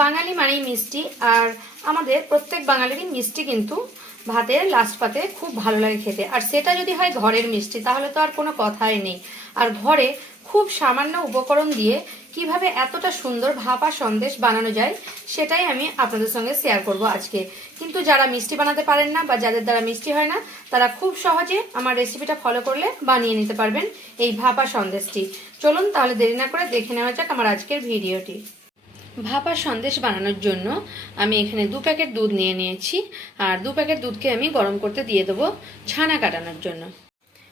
বাঙালি মানেই মিষ্টি, আর আমাদের প্রত্যেক বাঙালিরই মিষ্টি কিন্তু ভাতের লাস্ট পাতে খুব ভালো লাগে খেতে। আর সেটা যদি হয় ঘরের মিষ্টি, তাহলে তো আর কোনো কথাই নেই। আর ঘরে খুব সামান্য উপকরণ দিয়ে কীভাবে এতটা সুন্দর ভাপা সন্দেশ বানানো যায়, সেটাই আমি আপনাদের সঙ্গে শেয়ার করব আজকে। কিন্তু যারা মিষ্টি বানাতে পারেন না বা যাদের দ্বারা মিষ্টি হয় না, তারা খুব সহজে আমার রেসিপিটা ফলো করলে বানিয়ে নিতে পারবেন এই ভাপা সন্দেশটি। চলুন তাহলে দেরি না করে দেখে নেওয়া যাক আমার আজকের ভিডিওটি ভাপা সন্দেশ বানানোর জন্য আমি এখানে দু প্যাকেট দুধ নিয়ে নিয়েছি, আর দু প্যাকেট দুধকে আমি গরম করতে দিয়ে দেবো ছানা কাটানোর জন্য।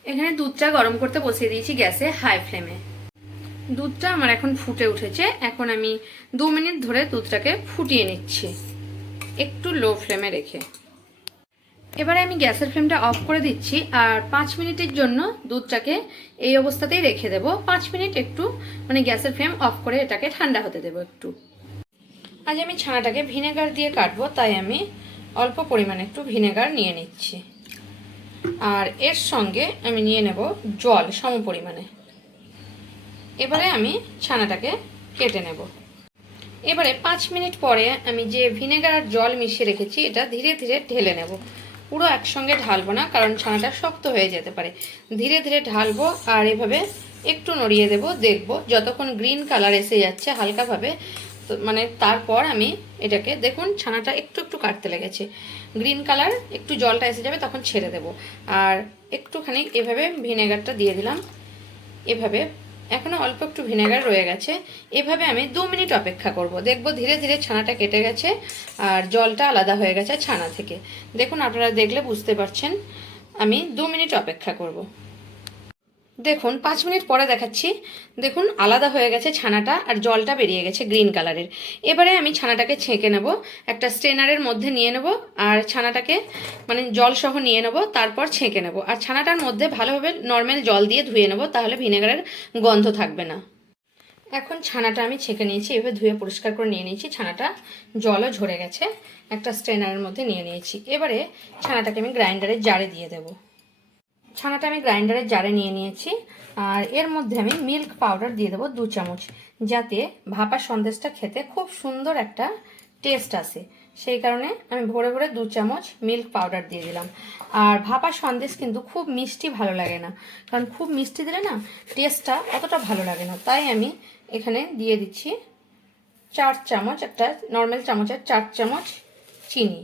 এখানে দুধটা গরম করতে বসিয়ে দিয়েছি গ্যাসে হাই ফ্লেমে। দুধটা আমার এখন ফুটে উঠেছে, এখন আমি দু মিনিট ধরে দুধটাকে ফুটিয়ে নিচ্ছি, একটু লো ফ্লেমে রেখে। এবারে আমি গ্যাসের ফ্লেমটা অফ করে দিচ্ছি, আর পাঁচ মিনিটের জন্য দুধটাকে এই অবস্থাতেই রেখে দেব। পাঁচ মিনিট একটু মানে গ্যাসের ফ্লেম অফ করে এটাকে ঠান্ডা হতে দেবো একটু। আজ আমি ছানাটাকে ভিনেগার দিয়ে কাটবো, তাই আমি অল্প পরিমাণে একটু ভিনেগার নিয়ে নিচ্ছি। আর এর সঙ্গে আমি নিয়ে নেব জল, সম পরিমাণে। এবারে আমি ছানাটাকে কেটে নেব। এবারে পাঁচ মিনিট পরে আমি যে ভিনেগার আর জল মিশিয়ে রেখেছি, এটা ধীরে ধীরে ঢেলে নেব। পুরো একসঙ্গে ঢালবো না, কারণ ছানাটা শক্ত হয়ে যেতে পারে। ধীরে ধীরে ঢালবো আর এভাবে একটু নড়িয়ে দেব, দেখব যতক্ষণ গ্রিন কালার এসে যাচ্ছে, হালকাভাবে তো মানে তারপর আমি এটাকে, দেখুন ছানাটা একটু একটু কাটতে লেগেছে। গ্রিন কালার একটু জলটা এসে যাবে তখন ছেড়ে দেব। আর একটুখানি এভাবে ভিনেগারটা দিয়ে দিলাম। এভাবে, এখনও অল্প একটু ভিনেগার রয়ে গেছে। এভাবে আমি দু মিনিট অপেক্ষা করব। দেখব ধীরে ধীরে ছানাটা কেটে গেছে আর জলটা আলাদা হয়ে গেছে ছানা থেকে। দেখুন আপনারা দেখলে বুঝতে পারছেন, আমি দু মিনিট অপেক্ষা করব। দেখুন, পাঁচ মিনিট পরে দেখাচ্ছি। দেখুন, আলাদা হয়ে গেছে ছানাটা আর জলটা বেরিয়ে গেছে গ্রিন কালারের। এবারে আমি ছানাটাকে ছেঁকে নেব, একটা স্ট্রেনারের মধ্যে নিয়ে নেব আর ছানাটাকে মানে জল সহ নিয়ে নেব, তারপর ছেঁকে নেব। আর ছানাটার মধ্যে ভালোভাবে নর্মাল জল দিয়ে ধুয়ে নেব, তাহলে ভিনেগারের গন্ধ থাকবে না। এখন ছানাটা আমি ছেঁকে নিয়েছি, এভাবে ধুয়ে পরিষ্কার করে নিয়ে নিয়েছি। ছানাটা জলও ঝরে গেছে, একটা স্ট্রেনারের মধ্যে নিয়ে নিয়েছি। এবারে ছানাটাকে আমি গ্রাইন্ডারের জারে দিয়ে দেবো। ছানাটা আমি গ্রাইন্ডারের জারে নিয়ে নিয়েছি। আর এর মধ্যে আমি মিল্ক পাউডার দিয়ে দেবো দু চামচ, যাতে ভাপা সন্দেশটা খেতে খুব সুন্দর একটা টেস্ট আসে। সেই কারণে আমি ভরে ভরে দু চামচ মিল্ক পাউডার দিয়ে দিলাম। আর ভাপা সন্দেশ কিন্তু খুব মিষ্টি ভালো লাগে না, কারণ খুব মিষ্টি দিলে না টেস্টটা অতটা ভালো লাগে না। তাই আমি এখানে দিয়ে দিচ্ছি চার চামচ, একটা নর্মাল চামচের চার চামচ চিনি।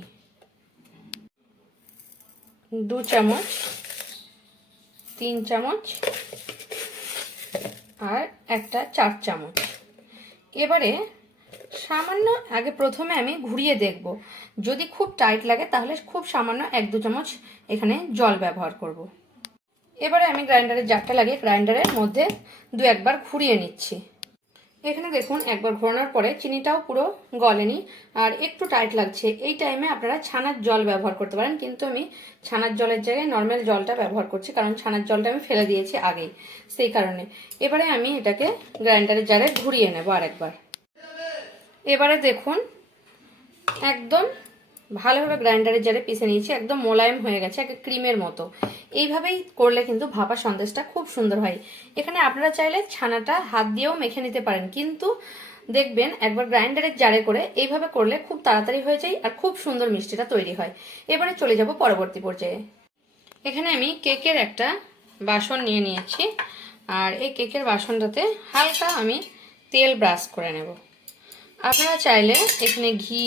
দু চামচ তিন চামচ আর একটা চার চামচ। এবারে সামান্য আগে প্রথমে আমি ঘুরিয়ে দেখব। যদি খুব টাইট লাগে তাহলে খুব সামান্য এক দু চামচ এখানে জল ব্যবহার করব। এবারে আমি গ্রাইন্ডারের জারটা লাগিয়ে গ্রাইন্ডারের মধ্যে দু একবার ঘুরিয়ে নিচ্ছি। এখানে দেখুন, একবার ঘোরানোর পরে চিনিটাও পুরো গলেনি। আর একটু টাইট লাগছে। এই টাইমে আপনারা ছানার জল ব্যবহার করতে পারেন। কিন্তু আমি ছানার জলের জায়গায় নর্মাল জলটা ব্যবহার করছি, কারণ ছানার জলটা আমি ফেলে দিয়েছি আগেই। সেই কারণে। এবারে আমি এটাকে গ্রাইন্ডারের জারে ঘুরিয়ে নেব আরেকবার। এবারে দেখুন, একদম ভালোভাবে গ্রাইন্ডারের জারে পিষে নিয়েছি, একদম মোলায়েম হয়ে গেছে একটা ক্রিমের মতো। এইভাবেই করলে কিন্তু ভাপা সন্দেশটা খুব সুন্দর হয়। এখানে আপনারা চাইলে ছানাটা হাত দিয়েও মেখে নিতে পারেন, কিন্তু দেখবেন একবার গ্রাইন্ডারের জারে করে এইভাবে করলে খুব তাড়াতাড়ি হয়ে যায় আর খুব সুন্দর মিষ্টিটা তৈরি হয়। এবারে চলে যাব পরবর্তী পর্যায়ে। এখানে আমি কেকের একটা বাসন নিয়ে নিয়েছি, আর এই কেকের বাসনটাতে হালকা আমি তেল ব্রাশ করে নেব। আপনারা চাইলে এখানে ঘি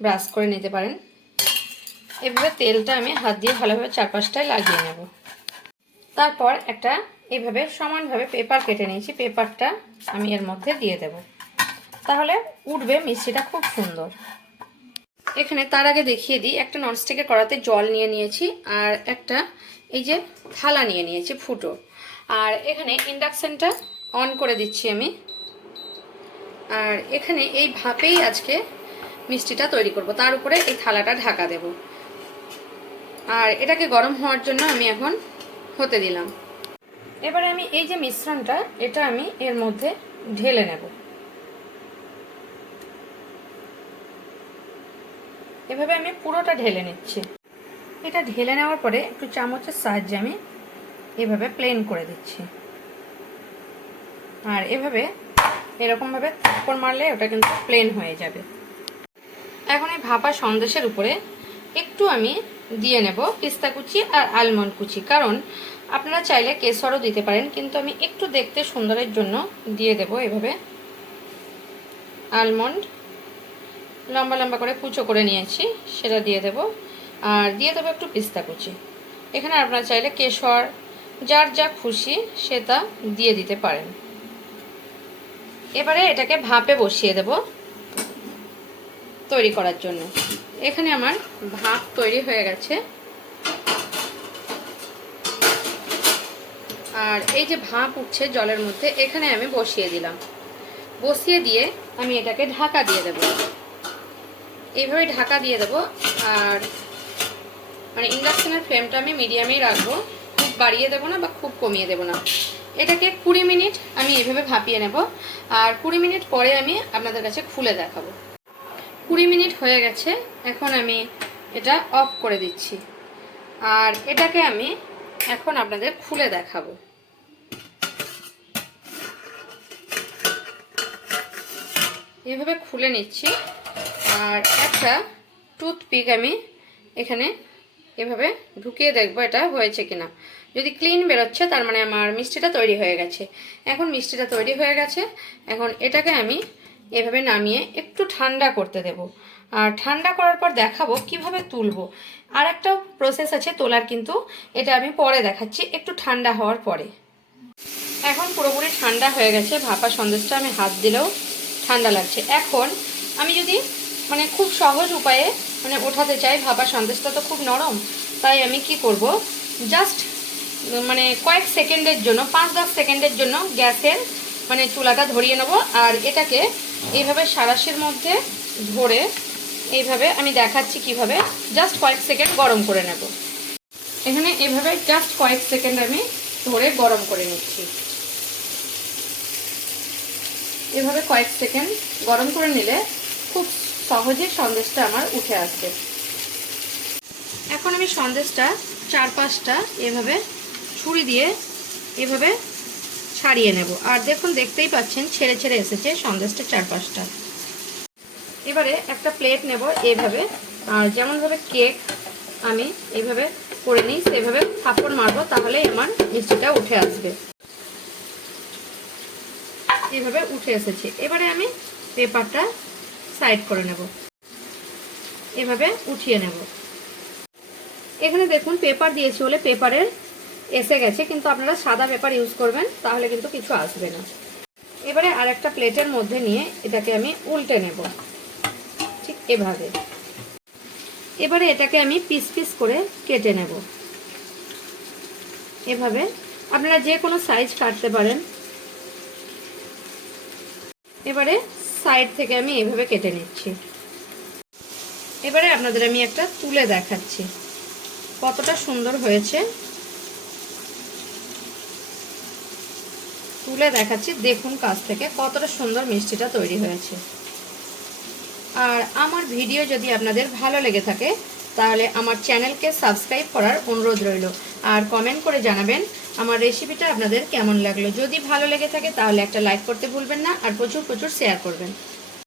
ব্রাশ করে নিতে পারেন। এভাবে তেলটা আমি হাত দিয়ে ভালোভাবে চারপাশটায় লাগিয়ে নেব। তারপর একটা এভাবে সমানভাবে পেপার কেটে নিয়েছি। পেপারটা আমি এর মধ্যে দিয়ে দেব। তাহলে উঠবে মিষ্টিটা খুব সুন্দর। এখানে তার আগে দেখিয়ে দিই, একটা ননস্টিকের কড়াতে জল নিয়ে নিয়েছি আর একটা এই যে থালা নিয়ে নিয়েছি, ফুটো। আর এখানে ইন্ডাকশানটা অন করে দিচ্ছি আমি। আর এখানে এই ভাপেই আজকে মিষ্টিটা তৈরি করব। তার উপরে এই থালাটা ঢাকা দেব। আর এটাকে গরম হওয়ার জন্য আমি এখন হতে দিলাম। এবারে আমি এই যে মিশ্রণটা, এটা আমি এর মধ্যে ঢেলে নেব। এভাবে আমি পুরোটা ঢেলে নিচ্ছি। এটা ঢেলে নেওয়ার পরে একটু চামচের সাহায্যে আমি এভাবে প্লেন করে দিচ্ছি। আর এভাবে এরকমভাবে থাপ্পড় মারলে ওটা কিন্তু প্লেন হয়ে যাবে। এখন এই ভাপা সন্দেশের উপরে একটু আমি দিয়ে নেব পিস্তা কুচি আর আলমন্ড কুচি। কারণ আপনারা চাইলে কেশরও দিতে পারেন, কিন্তু আমি একটু দেখতে সুন্দরের জন্য দিয়ে দেব এভাবে। আলমন্ড লম্বা লম্বা করে কুচো করে নিয়েছি, সেটা দিয়ে দেব। আর দিয়ে দেবো একটু পিস্তা কুচি। এখানে আপনারা চাইলে কেশর, যার যা খুশি সেটা দিয়ে দিতে পারেন। এবারে এটাকে ভাপে বসিয়ে দেব। তৈরি করার জন্য। এখানে আমার ভাপ তৈরি হয়ে গেছে। আর এই যে ভাপ উঠছে জলের মধ্যে, এখানে আমি বসিয়ে দিলাম। বসিয়ে দিয়ে আমি এটাকে ঢাকা দিয়ে দেব। এইভাবে ঢাকা দিয়ে দেব। আর মানে ইন্ডাকশনের ফ্লেমটা আমি মিডিয়ামেই রাখব। খুব বাড়িয়ে দেবো না বা খুব কমিয়ে দেবো না। এটাকে কুড়ি মিনিট আমি এভাবে ভাপিয়ে নেব। আর কুড়ি মিনিট পরে আমি আপনাদের কাছে খুলে দেখাবো। কুড়ি মিনিট হয়ে গেছে, এখন আমি এটা অফ করে দিচ্ছি। আর এটাকে আমি এখন আপনাদের খুলে দেখাবো। এভাবে খুলে নিচ্ছি, আর একটা টুথপিক আমি এখানে এভাবে ঢুকিয়ে দেখব এটা হয়েছে কিনা। যদি ক্লিন বেরোচ্ছে, তার মানে আমার মিষ্টিটা তৈরি হয়ে গেছে। এখন মিষ্টিটা তৈরি হয়ে গেছে, এখন এটাকে আমি এভাবে নামিয়ে একটু ঠান্ডা করতে দেব। আর ঠান্ডা করার পর দেখাবো কীভাবে তুলবো। আর একটা প্রসেস আছে তোলার কিন্তু, এটা আমি পরে দেখাচ্ছি, একটু ঠান্ডা হওয়ার পরে। এখন পুরোপুরি ঠান্ডা হয়ে গেছে, ভাপা সন্দেশটা আমি হাত দিলেও ঠান্ডা লাগছে। এখন আমি যদি মানে খুব সহজ উপায়ে মানে ওঠাতে চাই, ভাপা সন্দেশটা তো খুব নরম, তাই আমি কি করব? জাস্ট মানে কয়েক সেকেন্ডের জন্য, পাঁচ দশ সেকেন্ডের জন্য গ্যাসের মানে চুলাটা ধরিয়ে নেব, আর এটাকে এইভাবে সারাশির মধ্যে ধরে এইভাবে আমি দেখাচ্ছি কীভাবে। জাস্ট কয়েক সেকেন্ড গরম করে নেব। এখানে এভাবে জাস্ট কয়েক সেকেন্ড আমি ধরে গরম করে নিচ্ছি। এভাবে কয়েক সেকেন্ড গরম করে নিলে খুব সহজে সন্দেশটা আমার উঠে আসবে। এখন আমি সন্দেশটা চার পাঁচটা এভাবে ছুরি দিয়ে এভাবে ছাড়িয়ে নেব। আর দেখুন, দেখতেই পাচ্ছেন, ছেড়ে ছেড়ে এসেছে সন্দেশটা চার পাঁচটা এবারে একটা প্লেট নেব এইভাবে আর যেমনভাবে কেক আমি এইভাবে করে নিই, সেভাবে থাপড় মারবো, তাহলে আমার মিষ্টিটা উঠে আসবে। এইভাবে উঠে এসেছে। এবারে আমি পেপারটা সাইড করে নেব। এভাবে উঠিয়ে নেব। এখানে দেখুন, পেপার দিয়েছি বলে পেপারের এসে গেছে, কিন্তু আপনারা সাদা পেপার ইউজ করবেন, তাহলে কিন্তু কিছু আসবে না। এবারে আর একটা প্লেটের মধ্যে নিয়ে এটাকে আমি উল্টে নেব, ঠিক এভাবে। এবারে এটাকে আমি পিস পিস করে কেটে নেব। এভাবে আপনারা যে কোনো সাইজ কাটতে পারেন। এবারে সাইড থেকে আমি এভাবে কেটে নিচ্ছি। এবারে আপনাদের আমি একটা তুলে দেখাচ্ছি, কতটা সুন্দর হয়েছে। তুলে দেখাচ্ছি, দেখুন কাছ থেকে কতটা সুন্দর মিষ্টিটা তৈরি হয়েছে। আর আমার ভিডিও যদি আপনাদের ভালো লেগে থাকে, তাহলে আমার চ্যানেলকে সাবস্ক্রাইব করার অনুরোধ রইল। আর কমেন্ট করে জানাবেন আমার রেসিপিটা আপনাদের কেমন লাগল। যদি ভালো লেগে থাকে, তাহলে একটা লাইক করতে ভুলবেন না, আর প্রচুর প্রচুর শেয়ার করবেন।